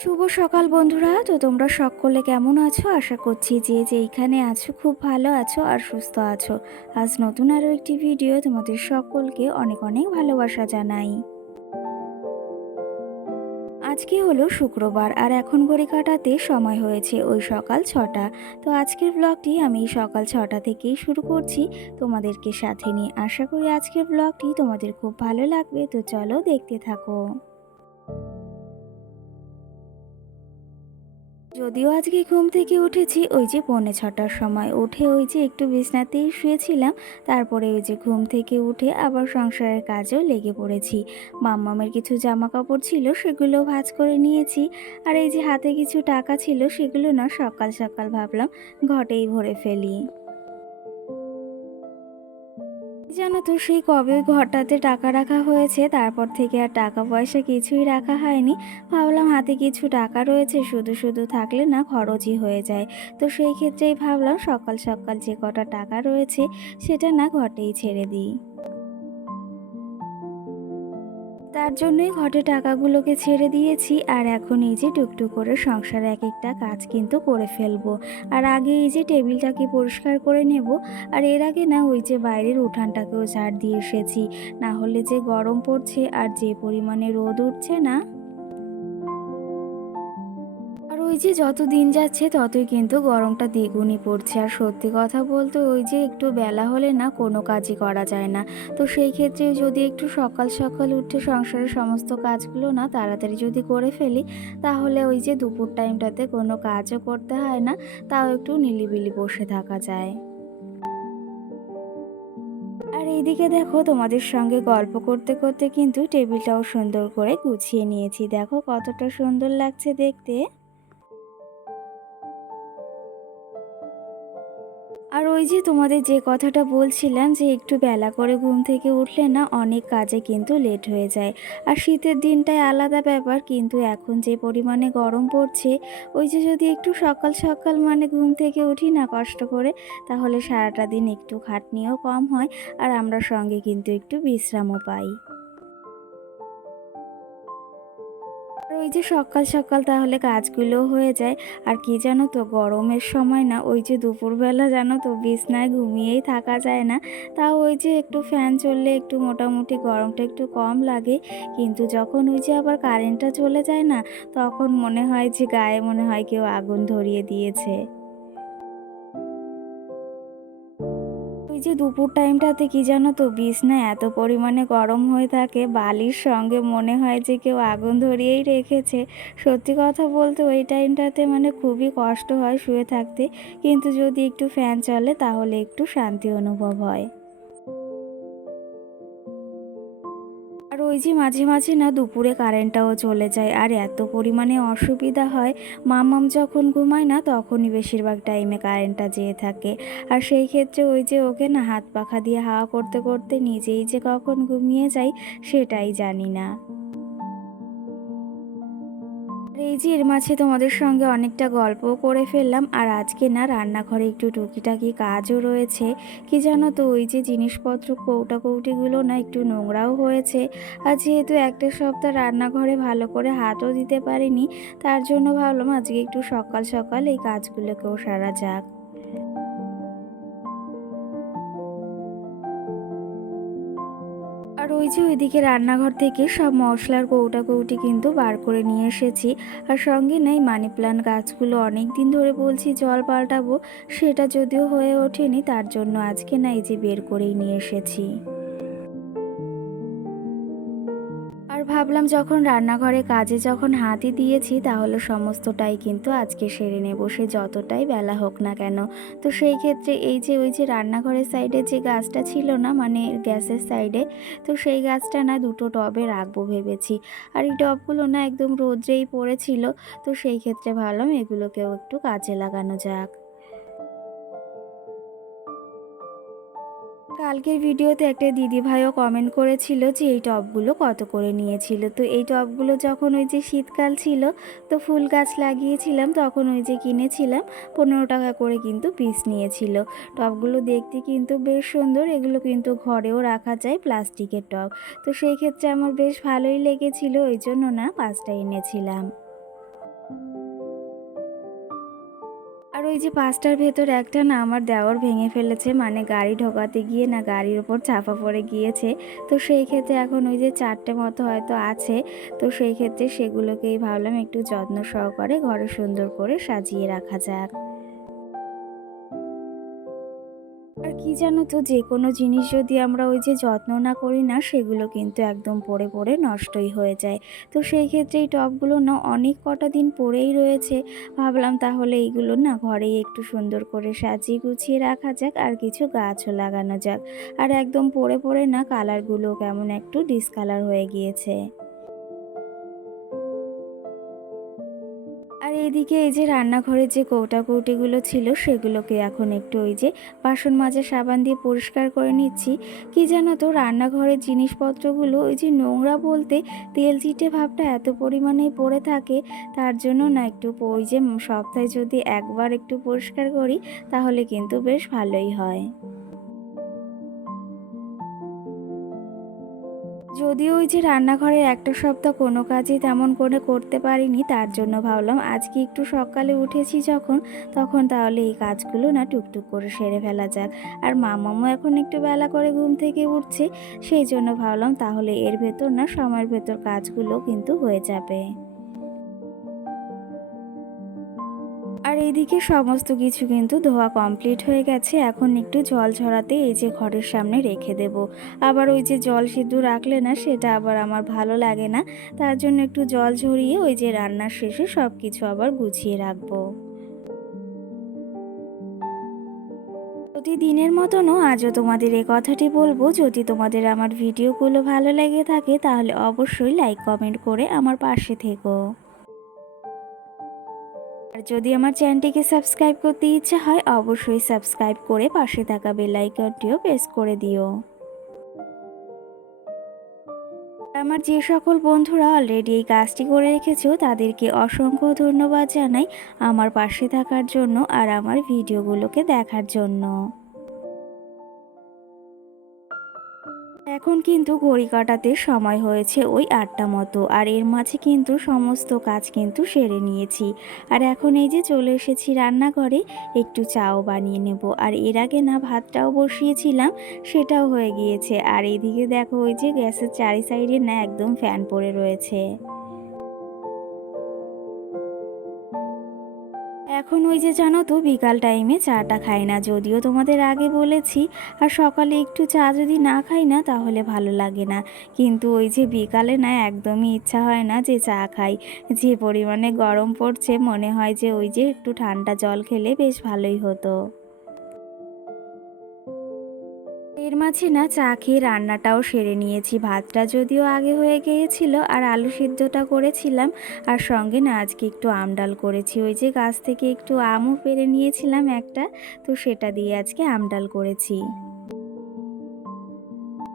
শুভ সকাল বন্ধুরা। তো তোমরা সকলে কেমন আছো? আশা করছি যে যেইখানে আছো খুব ভালো আছো আর সুস্থ আছো। আজ নতুন আরও একটি ভিডিও তোমাদের সকলকে অনেক অনেক ভালোবাসা জানাই। আজকে হলো শুক্রবার আর এখন ঘড়ি কাটাতে সময় হয়েছে ওই সকাল 6টা। তো আজকের ব্লগটি আমি সকাল 6টা থেকেই শুরু করছি তোমাদেরকে সাথে নিয়ে। আশা করি আজকের ব্লগটি তোমাদের খুব ভালো লাগবে। তো চলো দেখতে থাকো। যদিও আজকে ঘুম থেকে উঠেছি ওই যে পৌনে 6টার সময়। উঠে ওই যে একটু বিছনাতেই শুয়েছিলাম। তারপরে ওই যে ঘুম থেকে উঠে আবার সংসারের কাজেও লেগে পড়েছি। মাম্মামের কিছু জামা কাপড় ছিল সেগুলো ভাঁজ করে নিয়েছি। আর এই যে হাতে কিছু টাকা ছিল সেগুলো না সকাল সকাল ভাবলাম ঘটেই ভরে ফেলি। জানো তো সেই কবে ওই ঘরটাতে টাকা রাখা হয়েছে, তারপর থেকে আর টাকা পয়সা কিছুই রাখা হয়নি। ভাবলাম হাতে কিছু টাকা রয়েছে, শুধু শুধু থাকলে না খরচই হয়ে যায়। তো সেই ক্ষেত্রেই ভাবলাম সকাল সকাল যে কটা টাকা রয়েছে সেটা না ঘটেই ছেড়ে দিই। তার জন্যই ঘটে টাকাগুলোকে ছেড়ে দিয়েছি। আর এখন এই যে টুকটুক করে সংসারে এক একটা কাজ কিন্তু করে ফেলবো। আর আগে এই যে টেবিলটাকে পরিষ্কার করে নেব। আর এর আগে না ওই যে বাইরের উঠানটাকেও ঝাড় দিয়ে এসেছি। না হলে যে গরম পড়ছে আর যে পরিমাণে রোদ উঠছে না। আর ওই যে যত দিন যাচ্ছে ততই কিন্তু গরমটা দ্বিগুণই পড়ছে। আর সত্যি কথা বলতে ওই যে একটু বেলা হলে না কোনো কাজই করা যায় না। তো সেই ক্ষেত্রে যদি একটু সকাল সকাল উঠে সংসারের সমস্ত কাজগুলো না তাড়াতাড়ি যদি করে ফেলি, তাহলে ওই যে দুপুর টাইমটাতে কোনো কাজও করতে হয় না, তাও একটু নিলিবিলি বসে থাকা যায়। আর এইদিকে দেখো তোমাদের সঙ্গে গল্প করতে করতে কিন্তু টেবিলটাও সুন্দর করে গুছিয়ে নিয়েছি। দেখো কতটা সুন্দর লাগছে দেখতে। আর ওই যে তোমাদের যে কথাটা বলছিলাম যে একটু বেলা করে ঘুম থেকে উঠলে না অনেক কাজে কিন্তু লেট হয়ে যায়। আর শীতের দিনটায় আলাদা ব্যাপার, কিন্তু এখন যে পরিমাণে গরম পড়ছে, ওই যে যদি একটু সকাল সকাল মানে ঘুম থেকে উঠি না কষ্ট করে, তাহলে সারাটা দিন একটু খাটনিও কম হয় আর আমরা সঙ্গে কিন্তু একটু বিশ্রামও পাই। আর ওই যে সকাল সকাল তাহলে কাজগুলো হয়ে যায়। আর কি জানো তো, গরমের সময় না ওই যে দুপুরবেলা জানো তো বিছনায় ঘুমিয়েই থাকা যায় না। তাও ওই যে একটু ফ্যান চললে একটু মোটামুটি গরমটা একটু কম লাগে। কিন্তু যখন ওই যে আবার কারেন্টটা চলে যায় না, তখন মনে হয় যে গায়ে মনে হয় কেউ আগুন ধরিয়ে দিয়েছে। ওই যে দুপুর টাইমটাতে কি জানো তো বিছানা এত পরিমাণে গরম হয়ে থাকে, বালির সঙ্গে মনে হয় যে কেউ আগুন ধরিয়েই রেখেছে। সত্যি কথা বলতে ওই টাইমটাতে মানে খুবই কষ্ট হয় শুয়ে থাকতে, কিন্তু যদি একটু ফ্যান চলে তাহলে একটু শান্তি অনুভব হয়। আর ওই যে মাঝে মাঝে না দুপুরে কারেন্টটাও চলে যায় আর এত পরিমাণে অসুবিধা হয়। মাম্মাম যখন ঘুমায় না তখনই বেশিরভাগ টাইমে কারেন্টটা যেয়ে থাকে। আর সেই ক্ষেত্রে ওই যে ওকে না হাত পাখা দিয়ে হাওয়া করতে করতে নিজেই যে কখন ঘুমিয়ে যাই সেটাই জানি না। আর এই যে এর মাঝে তোমাদের সঙ্গে অনেকটা গল্পও করে ফেললাম। আর আজকে না রান্নাঘরে একটু টুকিটাকি কাজও রয়েছে। কি জানো তো, ওই যে জিনিসপত্র কৌটা কৌটিগুলো না একটু নোংরাও হয়েছে। আর যেহেতু একটা সপ্তাহ রান্নাঘরে ভালো করে হাতও দিতে পারিনি, তার জন্য ভাবলাম আজকে একটু সকাল সকাল এই কাজগুলোকেও সারা যাক। আর ওই যে ওইদিকে রান্নাঘর থেকে সব মশলার কৌটা কৌটি কিন্তু বার করে নিয়ে এসেছি। আর সঙ্গে নেই মানি প্ল্যান্ট গাছগুলো অনেক দিন ধরে বলছি জল পাল্টাবো, সেটা যদিও হয়ে ওঠেনি, তার জন্য আজকে না এই যে বের করেই নিয়ে এসেছি। আর ভাবলাম যখন রান্নাঘরে কাজে যখন হাতই দিয়েছি তাহলে সমস্তটাই কিন্তু আজকে সেরে নেব, সে যতটাই বেলা হোক না কেন। তো সেই ক্ষেত্রে এই যে ওই যে রান্নাঘরের সাইডে যে গাছটা ছিল না, মানে গ্যাসের সাইডে, তো সেই গাছটা না দুটো টবে রাখবো ভেবেছি। আর এই টবগুলো না একদম রোদ্রেই পড়েছিল। তো সেই ক্ষেত্রে ভাবলাম এগুলোকেও একটু কাজে লাগানো যাক। কালকের ভিডিওতে একটা দিদিভাইও কমেন্ট করেছিল যে এই টবগুলো কত করে নিয়েছিল। তো এই টবগুলো যখন ওই যে শীতকাল ছিল, তো ফুল গাছ লাগিয়েছিলাম, তখন ওই যে কিনেছিলাম 15 টাকা করে কিন্তু পিস নিয়েছিল। টবগুলো দেখতে কিন্তু বেশ সুন্দর, এগুলো কিন্তু ঘরেও রাখা যায়, প্লাস্টিকের টব। তো সেই ক্ষেত্রে আমার বেশ ভালোই লেগেছিল, ওই জন্য না 5টা এনেছিলাম। ওই যে ৫টার ভেতর একটা না আমার দেওর ভেঙে ফেলেছে, মানে গাড়ি ঢোকাতে গিয়ে না গাড়ির ওপর চাপা পড়ে গিয়েছে। তো সেই ক্ষেত্রে এখন ওই যে ৪টে মতো হয়তো আছে। তো সেই ক্ষেত্রে সেগুলোকেই ভাবলাম একটু যত্ন সহকারে ঘরে সুন্দর করে সাজিয়ে রাখা যাক। আর কি জানো তো, যেকোনো জিনিস যদি আমরা ওই যে যত্ন না করি না, সেগুলো কিন্তু একদম পড়ে পড়ে নষ্টই হয়ে যায়। তো সেই ক্ষেত্রে এই টবগুলো না অনেক কটা দিন পড়েই রয়েছে। ভাবলাম তাহলে এইগুলো না ঘরেই একটু সুন্দর করে সাজিয়ে গুছিয়ে রাখা যাক, আর কিছু গাছও লাগানো যাক। আর একদম পড়ে পড়ে না কালারগুলো কেমন একটু ডিসকালার হয়ে গিয়েছে। আর এদিকে এই যে রান্নাঘরের যে কৌটাকৌটিগুলো ছিল সেগুলোকে এখন একটু ওই যে বাসন মাজা সাবান দিয়ে পরিষ্কার করে নিচ্ছি। কি জানো তো, রান্নাঘরের জিনিসপত্রগুলো ওই যে নোংরা বলতে তেল চিটে ভাবটা এত পরিমাণে পড়ে থাকে, তার জন্য না একটু ওই যে সপ্তাহে যদি একবার একটু পরিষ্কার করি তাহলে কিন্তু বেশ ভালোই হয়। যদিও ওই যে রান্নাঘরের একটা সপ্তাহ কোনো কাজই তেমন করে করতে পারিনি, তার জন্য ভাবলাম আজকে একটু সকালে উঠেছি যখন, তখন তাহলে এই কাজগুলো না টুকটুক করে সেরে ফেলা যাক। আর মামামও এখন একটু বেলা করে ঘুম থেকে উঠছে, সেই জন্য ভাবলাম তাহলে এর ভেতর না সময়ের ভেতর কাজগুলো কিন্তু হয়ে যাবে। আর এইদিকে সমস্ত কিছু কিন্তু ধোয়া কমপ্লিট হয়ে গেছে। এখন একটু জল ঝরাতে এই যে ঘরের সামনে রেখে দেব। আবার ওই যে জল সিদ্ধ রাখলে না সেটা আবার আমার ভালো লাগে না, তার জন্য একটু জল ঝরিয়ে ওই যে রান্নার শেষে সব কিছু আবার গুছিয়ে রাখবো। প্রতিদিনের মতনও আজও তোমাদের এই কথাটি বলবো, যদি তোমাদের আমার ভিডিওগুলো ভালো লেগে থাকে তাহলে অবশ্যই লাইক কমেন্ট করে আমার পাশে থেকো। আর যদি আমার চ্যানেলটিকে সাবস্ক্রাইব করতে ইচ্ছা হয় অবশ্যই সাবস্ক্রাইব করে পাশে থাকা বেল আইকনটিও প্রেস করে দিও। আমার যে সকল বন্ধুরা অলরেডি এই কাজটি করে রেখেছো তাদেরকে অসংখ্য ধন্যবাদ জানাই আমার পাশে থাকার জন্য আর আমার ভিডিওগুলোকে দেখার জন্য। এখন কিন্তু ঘড়ি কাটাতে সময় হয়েছে ওই ৮টা মতো, আর এর মাঝে কিন্তু সমস্ত কাজ কিন্তু সেরে নিয়েছি। আর এখন এই যে চলে এসেছি রান্নাঘরে, একটু চাও বানিয়ে নেব। আর এর আগে না ভাতটাও বসিয়েছিলাম, সেটাও হয়ে গিয়েছে। আর এদিকে দেখো ওই যে গ্যাসের চারি সাইডে না একদম ফ্যান পড়ে রয়েছে। এখন ওই যে জানো তো বিকাল টাইমে চাটা খাই না, যদিও তোমাদের আগে বলেছি। আর সকালে একটু চা যদি না খাই না তাহলে ভালো লাগে না, কিন্তু ওই যে বিকালে না একদমই ইচ্ছা হয় না যে চা খাই। যে পরিমাণে গরম পড়ছে মনে হয় যে ওই যে একটু ঠান্ডা জল খেলে বেশ ভালোই হতো। এর মাঝে না চা খেয়ে রান্নাটাও সেরে নিয়েছি। ভাতটা যদিও আগে হয়ে গিয়েছিল আর আলু সিদ্ধটা করেছিলাম, আর সঙ্গে না আজকে একটু আম ডাল করেছি। ওই যে গাছ থেকে একটু আমও পেড়ে নিয়েছিলাম একটা, তো সেটা দিয়ে আজকে আম ডাল করেছি।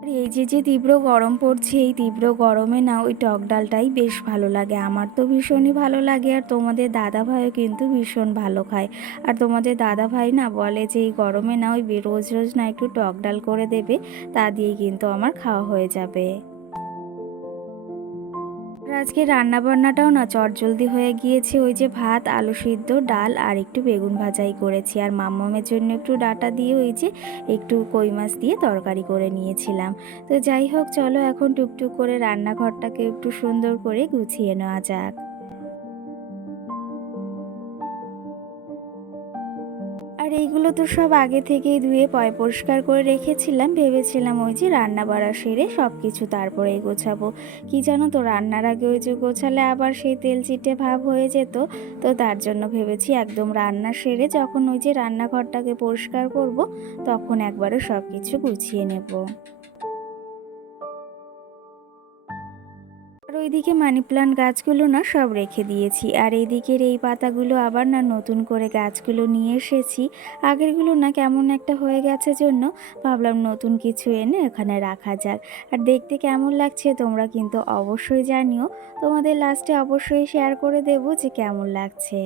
আর এই যে যে তীব্র গরম পড়ছে, এই তীব্র গরমে না ওই টক ডালটাই বেশ ভালো লাগে। আমার তো ভীষণই ভালো লাগে, আর তোমাদের দাদা ভাইও কিন্তু ভীষণ ভালো খায়। আর তোমাদের দাদা ভাই না বলে যে এই গরমে না ওই রোজ রোজ না একটু টক ডাল করে দেবে, তা দিয়ে কিন্তু আমার খাওয়া হয়ে যাবে। আর আজকে রান্না বান্নাটাও না চটজলদি হয়ে গিয়েছে। ওই যে ভাত, আলু সিদ্ধ, ডাল আর একটু বেগুন ভাজাই করেছি। আর মাম্মামের জন্য একটু ডাঁটা দিয়ে ওই যে একটু কই মাছ দিয়ে তরকারি করে নিয়েছিলাম। তো যাই হোক, চলো এখন টুকটুক করে রান্নাঘরটাকে একটু সুন্দর করে গুছিয়ে নেওয়া যাক। আর এইগুলো তো সব আগে থেকেই ধুয়ে পরিষ্কার করে রেখেছিলাম। ভেবেছিলাম ওই যে রান্না বাড়া সেরে সব কিছু তারপরেই গোছাবো। কি জানো তো, রান্নার আগে ওই যে গোছালে আবার সেই তেল চিটে ভাব হয়ে যেত। তো তার জন্য ভেবেছি একদম রান্না সেরে যখন ওই যে রান্নাঘরটাকে পরিষ্কার করব, তখন একবারে সব কিছু গুছিয়ে নেব। আর ওইদিকে মানি প্লান্ট গাছগুলো না সব রেখে দিয়েছি। আর এইদিকের এই পাতাগুলো আবার না নতুন করে গাছগুলো নিয়ে এসেছি। আগেরগুলো না কেমন একটা হয়ে গেছে জন্য ভাবলাম নতুন কিছু এনে ওখানে রাখা যাক। আর দেখতে কেমন লাগছে তোমরা কিন্তু অবশ্যই জানিও। তোমাদের লাস্টে অবশ্যই শেয়ার করে দেবো যে কেমন লাগছে।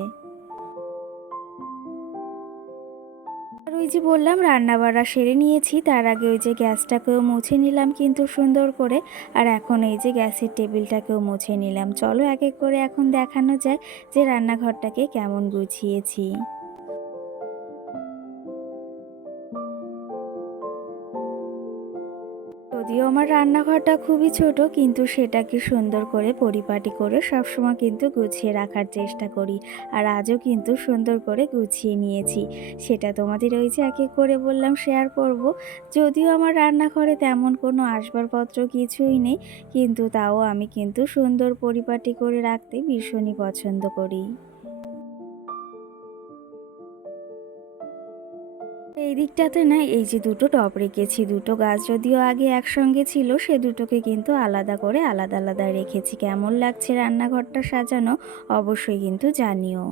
আর ওই যে বললাম রান্না বাড়া সেরে নিয়েছি, তার আগে ওই যে গ্যাসটাকেও মুছে নিলাম কিন্তু সুন্দর করে। আর এখন এই যে গ্যাসের টেবিলটাকেও মুছে নিলাম। চলো এক এক করে এখন দেখানো যায় যে রান্নাঘরটাকে কেমন গুছিয়েছি। আমার রান্নাঘরটা খুবই ছোট, কিন্তু সেটাকে সুন্দর করে পরিপাটি করে সবসময় কিন্তু গুছিয়ে রাখার চেষ্টা করি। আর আজও কিন্তু সুন্দর করে গুছিয়ে নিয়েছি। সেটা তোমাদের ওই যে এক এক করে বললাম শেয়ার করব। যদিও আমার রান্নাঘরে তেমন কোনো আসবাবপত্র কিছুই নেই, কিন্তু তাও আমি কিন্তু সুন্দর পরিপাটি করে রাখতে ভীষণই পছন্দ করি। এই দিকটাতে না এই যে দুটো টব রেখেছি, দুটো গাছ যদিও আগে একসঙ্গে ছিল, সে দুটোকে কিন্তু আলাদা করে আলাদা আলাদা রেখেছি। কেমন লাগছে রান্নাঘরটা সাজানো অবশ্যই কিন্তু জানিও।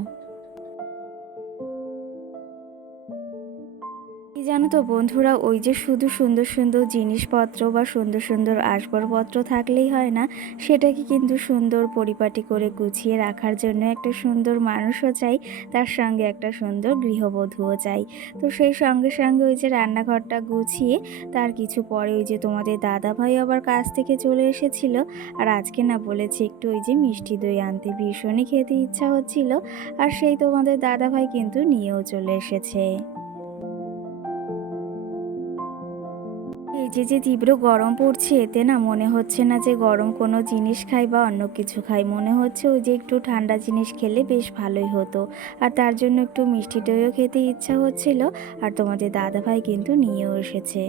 কি জানো তো বন্ধুরা, ওই যে শুধু সুন্দর সুন্দর জিনিসপত্র বা সুন্দর সুন্দর আসবাবপত্র থাকলেই হয় না, সেটাকে কিন্তু সুন্দর পরিপাটি করে গুছিয়ে রাখার জন্য একটা সুন্দর মানুষও চাই, তার সঙ্গে একটা সুন্দর গৃহবধূও চাই। তো সেই সঙ্গে সঙ্গে ওই যে রান্নাঘরটা গুছিয়ে তার কিছু পরে ওই যে তোমাদের দাদাভাই আবার কাজ থেকে চলে এসেছিল। আর আজকে না বলেছে একটু ওই যে মিষ্টি দই আনতে, ভীষণই খেতে ইচ্ছা হচ্ছিল। আর সেই তোমাদের দাদাভাই কিন্তু নিয়েও চলে এসেছে। এই যে তীব্র গরম পড়ছে, এতে না মনে হচ্ছে না যে গরম কোনো জিনিস খাই বা অন্য কিছু খাই, মনে হচ্ছে ওই যে একটু ঠান্ডা জিনিস খেলে বেশ ভালোই হতো। আর তার জন্য একটু মিষ্টি দইও খেতে ইচ্ছা হচ্ছিল। আর তোমাদের দাদাভাই কিন্তু নিয়েও এসেছে।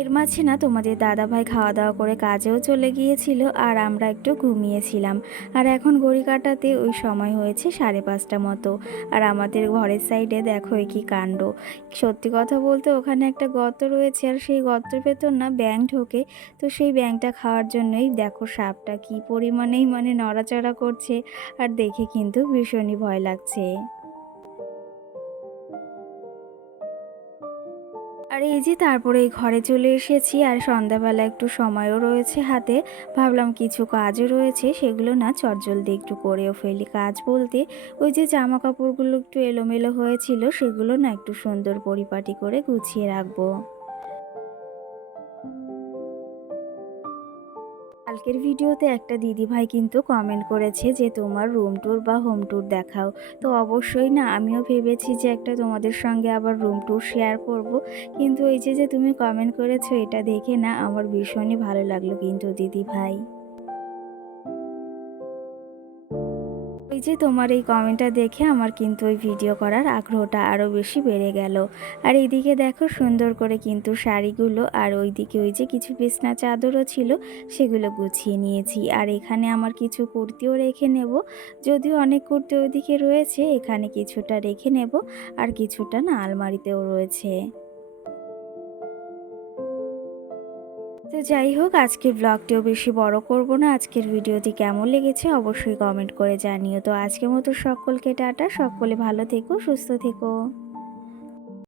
এর মাঝে না তোমাদের দাদাভাই খাওয়া দাওয়া করে কাজেও চলে গিয়েছিল, আর আমরা একটু ঘুমিয়েছিলাম। আর এখন ঘড়ি কাটাতে ওই সময় হয়েছে 5:30 মতো। আর আমাদের ঘরের সাইডে দেখো এ কি কাণ্ড! সত্যি কথা বলতে ওখানে একটা গর্ত রয়েছে, আর সেই গর্তের ভেতর না ব্যাঙ ঢোকে। তো সেই ব্যাঙটা খাওয়ার জন্যই দেখো সাপটা কি পরিমাণেই নড়াচড়া করছে। আর দেখে কিন্তু ভীষণই ভয় লাগছে। আর এই যে তারপরে এই ঘরে চলে এসেছি, আর সন্ধ্যাবেলা একটু সময়ও রয়েছে হাতে। ভাবলাম কিছু কাজও রয়েছে, সেগুলো না চটজলদি একটু করেও ফেলি। কাজ বলতে ওই যে জামা কাপড়গুলো একটু এলোমেলো হয়েছিল, সেগুলো না একটু সুন্দর পরিপাটি করে গুছিয়ে রাখবো। কালকের ভিডিওতে একটা দিদিভাই কিন্তু কমেন্ট করেছে যে তোমার রুম ট্যুর বা হোম ট্যুর দেখাও। তো অবশ্যই না আমিও ভেবেছি যে একটা তোমাদের সঙ্গে আবার রুম ট্যুর শেয়ার করব। কিন্তু এই যে তুমি কমেন্ট করেছো, এটা দেখে না আমার ভীষণই ভালো লাগলো কিন্তু দিদিভাই। ওই যে তোমার এই কমেন্টটা দেখে আমার কিন্তু ওই ভিডিও করার আগ্রহটা আরও বেশি বেড়ে গেল। আর এইদিকে দেখো সুন্দর করে কিন্তু শাড়িগুলো, আর ওইদিকে ওই যে কিছু বিছনা চাদরও ছিল, সেগুলো গুছিয়ে নিয়েছি। আর এখানে আমার কিছু কুর্তিও রেখে নেব। যদিও অনেক কুর্তি ওইদিকে রয়েছে, এখানে কিছুটা রেখে নেব। আর কিছুটা না আলমারিতেও রয়েছে। তো যাই হোক, আজকের ব্লগটিও বেশি বড় করব না। আজকের ভিডিওটি কেমন লেগেছে অবশ্যই কমেন্ট করে জানিও। তো আজকের মতো সকলকে টাটা, সকলে ভালো থেকো, সুস্থ থেকো।